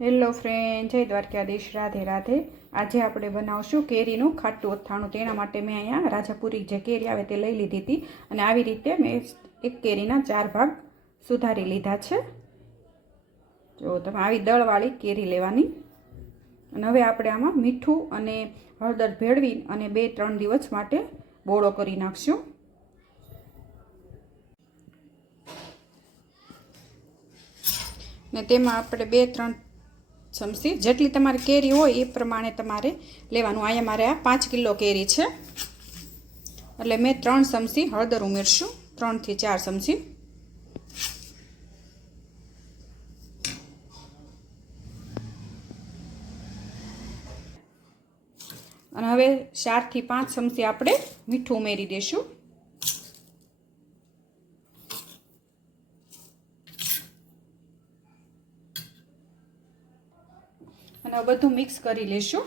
Hello friend, જય દ્વારકાધીશ, રાધે રાધે। આજે આપણે બનાવશું કેરીનું ખાટું અથાણું। તેના માટે મેં અહીંયા રાજાપુરી જે કેરી આવે તે લઈ લીધી હતી અને આવી રીતે મેં એક કેરીના 4 ભાગ સુધારી લીધા છે। જો તમે આવી દળવાળી કેરી લેવાની અને હવે આપણે આમાં મીઠું અને હળદર ભેળવી અને 2-3 દિવસ માટે બોળો કરી નાખશું। ને તેમાં આપણે 2-3 ચમચી જેટલી તમારી કેરી હોય એ પ્રમાણે તમારે લેવાનું। અહીંયા મારે આ 5 કિલો કેરી છે એટલે મેં 3 ચમચી હળદર ઉમેરશું, 3 થી 4 ચમચી। અને હવે 4 થી 5 ચમચી આપણે મીઠું ઉમેરી દઈશું। અને બધું મિક્સ કરી લેશું।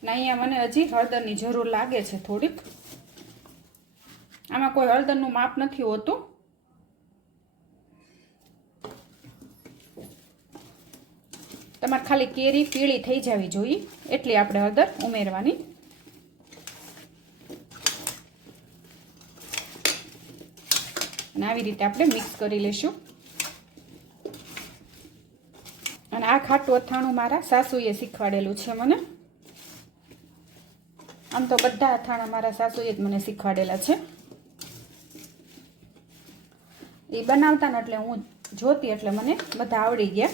અને અહીંયા મને હજી હળદરની જરૂર લાગે છે થોડીક। આમાં કોઈ હળદરનું માપ નથી હોતું, તમારે ખાલી કેરી પીળી થઈ જવી જોઈએ એટલી આપણે હળદર ઉમેરવાની। અને આવી રીતે આપણે મિક્સ કરી લેશું। અને આ ખાટું અથાણું મારા સાસુએ શીખવાડેલું છે મને। આમ તો બધા અથાણા મારા સાસુએ જ મને શીખવાડેલા છે। એ બનાવતા ને એટલે હું જોતી એટલે મને બધા આવડી ગયા।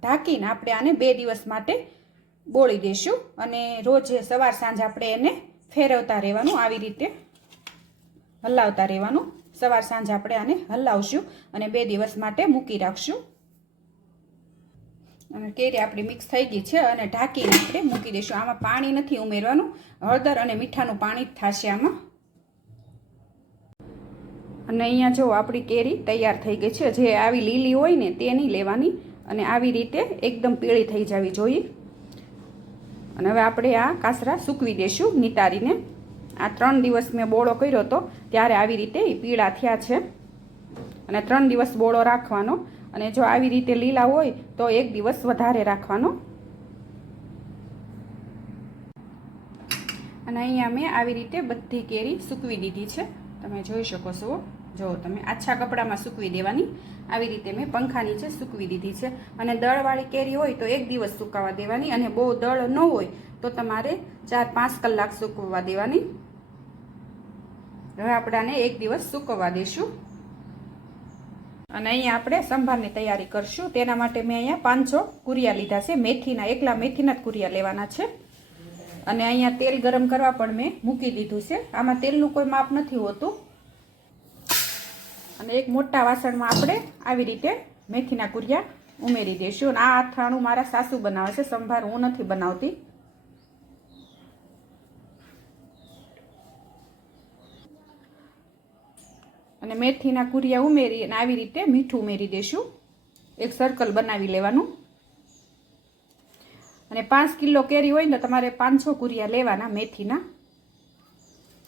ઢાંકીને આપણે આને 2 દિવસ માટે બોળી દઈશું અને રોજ સવાર સાંજ આપણે એને ફેરવતા રહેવાનું, આવી રીતે હલાવતા રહેવાનું। સવાર સાંજ આપણે આને હલાવશું અને 2 દિવસ માટે મૂકી રાખશું। અને કેરી આપણી મિક્સ થઈ ગઈ છે અને ઢાંકીને આપણે મૂકી દઈશું। આમાં પાણી નથી ઉમેરવાનું, હળદર અને મીઠાનું પાણી જ થશે આમાં। અને અહીંયા જો આપણી કેરી તૈયાર થઈ ગઈ છે। જે આવી લીલી હોય ને તે નહીં લેવાની અને આવી રીતે એકદમ પીળી થઈ જવી જોઈએ। અને હવે આપણે આ કાસરા સૂકવી દઈશું નિતારીને। આ 3 દિવસ મેં બોળો કર્યો હતો ત્યારે આવી રીતે એ પીળા થયા છે અને 3 દિવસ બોળો રાખવાનો। અને જો આવી રીતે લીલા હોય તો 1 દિવસ વધારે રાખવાનો। અને અહીંયા મેં આવી રીતે બધી કેરી સૂકવી દીધી છે, તમે જોઈ શકો છો। જો તમે આછા કપડામાં સૂકવી દેવાની, આવી રીતે મેં પંખા નીચે સૂકવી દીધી છે। અને દળવાળી કેરી હોય તો 1 દિવસ સૂકવવા દેવાની અને બહુ દળ ન હોય તો તમારે 4-5 કલાક સૂકવવા દેવાની। હવે આપણે આને 1 દિવસ સૂકવવા દઈશું। અને અહીંયા આપણે સંભારની તૈયારી કરશું। તેના માટે મેં અહીંયા 500 કુરિયા લીધા છે, મેથીના, એકલા મેથીના જ કુરિયા લેવાના છે। અને અહીંયા તેલ ગરમ કરવા પણ મેં મૂકી દીધું છે। આમાં તેલનું કોઈ માપ નથી હોતું। અને એક મોટા વાસણમાં આપણે આવી રીતે મેથીના કુરિયા ઉમેરી દઈશું। અને આ અથાણું મારા સાસુ બનાવે છે, સંભાર હું નથી બનાવતી। અને મેથીના કુરિયા ઉમેરી અને આવી રીતે મીઠું ઉમેરી દઈશું। એક સર્કલ બનાવી લેવાનું। અને 5 કિલો કેરી હોય ને તમારે 500 કુરિયા લેવાના મેથીના,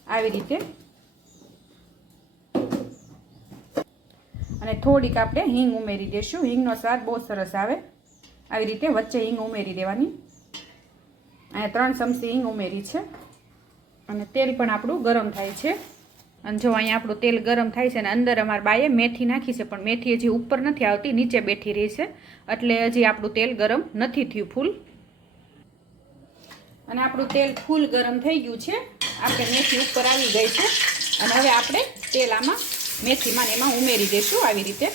આવી રીતે। અને થોડીક આપણે હિંગ ઉમેરી દઈશું, હિંગનો સ્વાદ બહુ સરસ આવે। આવી રીતે વચ્ચે હિંગ ઉમેરી દેવાની। અહીંયા 3 ચમચી હિંગ ઉમેરી છે। અને તેલ પણ આપણું ગરમ થાય છે। અને જો અહીંયા આપણું તેલ ગરમ થાય છે અને અંદર અમારા બાએ મેથી નાખી છે, પણ મેથી હજી ઉપર નથી આવતી, નીચે બેઠી રહી છે, એટલે હજી આપણું તેલ ગરમ નથી થયું ફૂલ। અને આપણું તેલ ફૂલ ગરમ થઈ ગયું છે, આપણે મેથી ઉપર આવી ગઈ છે। અને હવે આપણે તેલ આમાં મેથીમાં એમાં ઉમેરી દઈશું આવી રીતે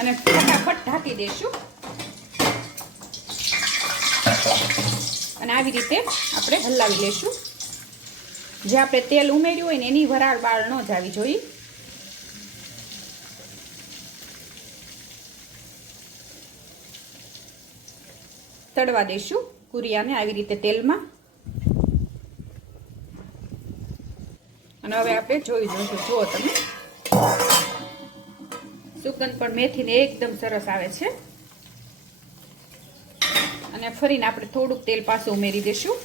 અને ફટાફટ ઢાંકી દઈશું। અને આવી રીતે આપણે હલાવી લઈશું। જે આપણે તેલ ઉમેર્યું હોય ને એની વરાળ બાળ ન જવી જોઈએ। તળવા દઈશું કુરિયાને આવી રીતે તેલમાં। અને હવે આપણે જોઈ જોઈશું, જુઓ તમે સુગંધ પણ મેથીને એકદમ સરસ આવે છે। અને ફરીને આપણે થોડુંક તેલ પાછું ઉમેરી દઈશું.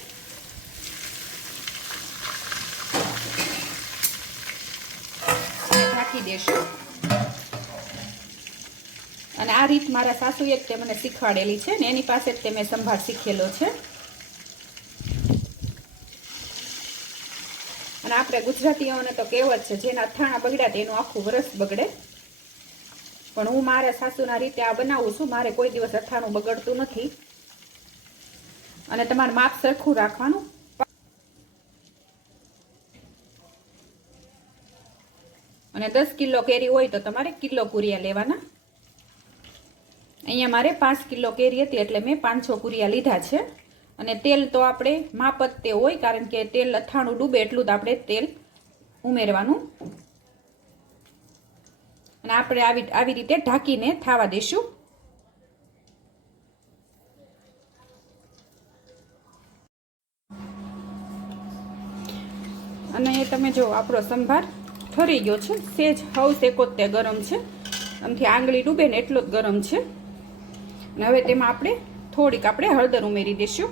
ઢાંકી દઈશું. અને આ રીત મારા સાસુએ જ તે મને શીખવાડેલી છે ને એની પાસે જ તે મેં સંભાર શીખેલો છે. અને આપણે ગુજરાતીઓને તો કહેવત છે, જેના અથાણા બગડ્યા તેનું આખું વરસ બગડે. પણ હું મારા સાસુના રીતે આ બનાવું છું. મારે કોઈ દિવસ અથાણું બગડતું નથી. અને તમારે માપ સરખું રાખવાનું. અને 10 કિલો કેરી હોય તો તમારે કિલો કુરિયા લેવાના. અહીંયા મારે 5 કિલો કેરી હતી એટલે મેં 500 કુરિયા લીધા છે. અને તેલ તો આપણે માપ જ તે હોય, કારણ કે તેલ અથાણું ડૂબે એટલું જ આપણે તેલ ઉમેરવાનું. અને આપણે આવી રીતે ઢાંકીને થાવા દઈશું. અને એ તમે જો આપણો સંભાર ઠરી ગયો છે. સેજ હવ શેકો તે ગરમ છે. આમથી આંગળી ડૂબે ને એટલો જ ગરમ છે. અને હવે તેમાં આપણે થોડીક હળદર ઉમેરી દઈશું.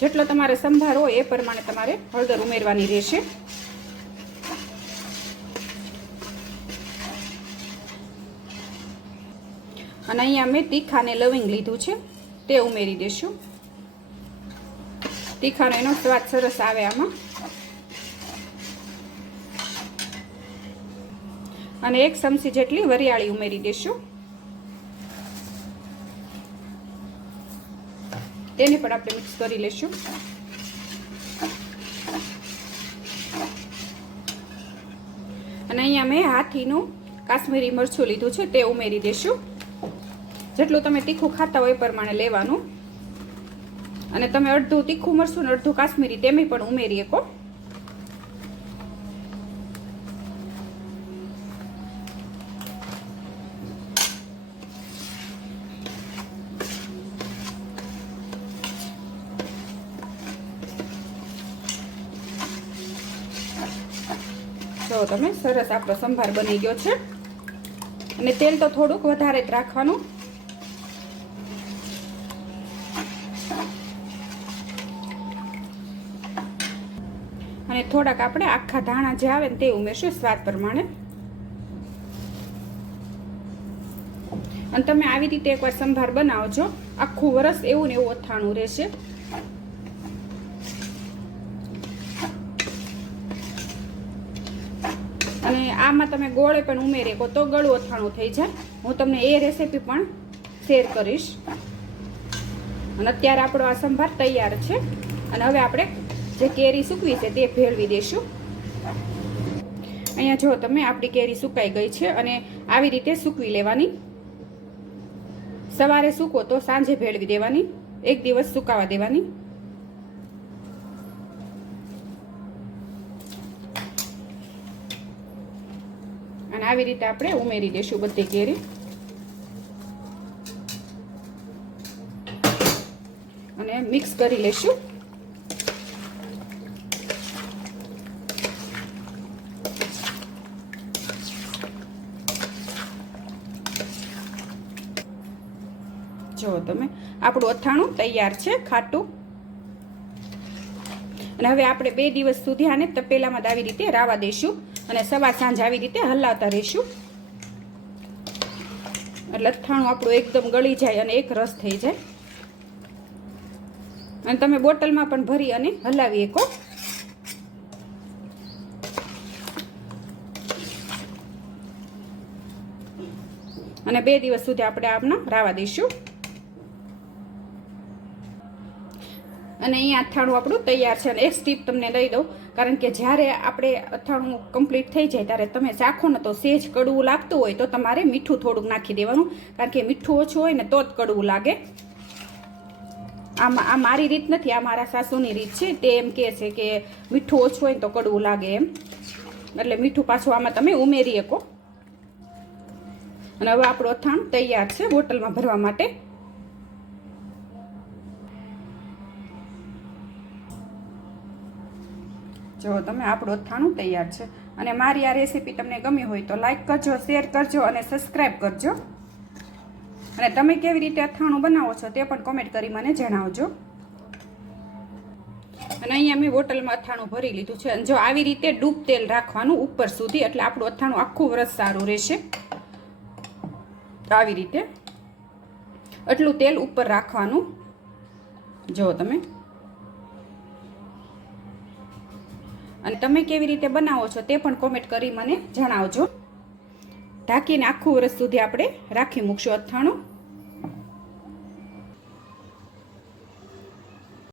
જેટલો તમારે સંભાર હોય એ પ્રમાણે તમારે હળદર ઉમેરવાની રહેશે. અને અહીંયા મેં તીખા ને લવિંગ લીધું છે, તે ઉમેરી દઈશું. તીખાનો એનો સ્વાદ સરસ આવે આમાં. અને 1 ચમચી જેટલી વરિયાળી ઉમેરી દઈશું. તેને પણ આપણે મિક્સ કરી લઈશું. અને અહીંયા મેં હાથીનું કાશ્મીરી મરચું લીધું છે, તે ઉમેરી દઈશું. જેટલું તમે તીખું ખાતા હોય એ પ્રમાણે લેવાનું. અને તમે અડધું તીખું મરચું ને અડધું કાશ્મીરી તેમાં પણ ઉમેરી શકો. જો તમે સરસ આપણો સંભાર બની ગયો છે. અને તેલ તો થોડુંક વધારે જ રાખવાનું. અને થોડાક આપણે આખા ધાણા જે આવે ને તે ઉમેરશું સ્વાદ પ્રમાણે. અને તમે આવી રીતે એકવાર સંભાર બનાવજો, આખું વરસ એવું ને એવું અથાણું રહેશે. અને આમાં તમે ગોળ પણ ઉમેરી શકો તો ગળું અથાણું થઈ જાય. હું તમને એ રેસીપી પણ શેર કરીશ. અને અત્યારે આપણો આ સંભાર તૈયાર છે. અને હવે આપણે જે કેરી સૂકવી છે તે ભેળવી દઈશું. અહીંયા જો તમે આપણી કેરી સુકાઈ ગઈ છે. અને આવી રીતે સૂકવી લેવાની. સવારે સૂકો તો સાંજે ભેળવી દેવાની, 1 દિવસ સુકાવા દેવાની. અને આવી રીતે આપણે ઉમેરી દઈશું બધી કેરી. અને મિક્સ કરી લઈશું. જો તમે આપણું અથાણું તૈયાર છે, ખાટું. અને હવે આપણે 2 દિવસ સુધી આને તપેલામાં આવી રીતે રાવા દઈશું. અને સવાર સાંજ આવી રીતે હલાવતા રહીશું. એટલે અથાણું આપણું એકદમ ગળી જાય અને એક રસ થઈ જાય. અને તમે બોટલમાં પણ ભરી અને હલાવી શકો. અને 2 દિવસ સુધી આપણે આમના રાવા દઈશું. અને અહીંયા અથાણું આપણું તૈયાર છે. અને એક ટીપ તમને લઈ દઉં, કારણ કે જ્યારે આપણે અથાણું કમ્પ્લીટ થઈ જાય ત્યારે તમે ચાખો ને તો સેજ કડવું લાગતું હોય તો તમારે મીઠું થોડુંક નાખી દેવાનું, કારણ કે મીઠું ઓછું હોય ને તો જ કડવું લાગે. આ મારી રીત નથી, આ મારા સાસુની રીત છે. તે એમ કહે છે કે મીઠું ઓછું હોય ને તો કડવું લાગે એમ. એટલે મીઠું પાછું આમાં તમે ઉમેરી શકો. અને હવે આપણું અથાણું તૈયાર છે બોટલમાં ભરવા માટે. જો તમે આપણું અથાણું તૈયાર છે. અને મારી આ રેસીપી તમને ગમી હોય તો લાઈક કરજો, શેર કરજો અને સબસ્ક્રાઈબ કરજો. અને તમે કેવી રીતે અથાણું બનાવો છો તે પણ કોમેન્ટ કરી મને જણાવજો. અને અહીંયા મેં બોટલમાં અથાણું ભરી લીધું છે. અને જો આવી રીતે ડૂબ તેલ રાખવાનું ઉપર સુધી, એટલે આપણું અથાણું આખું વરસ સારું રહેશે. આવી રીતે એટલું તેલ ઉપર રાખવાનું. જો તમે, અને તમે કેવી રીતે બનાવો છો તે પણ કોમેન્ટ કરી મને જણાવજો. ઢાંકીને આખું વરસ સુધી આપણે રાખી મૂકશું અથાણું.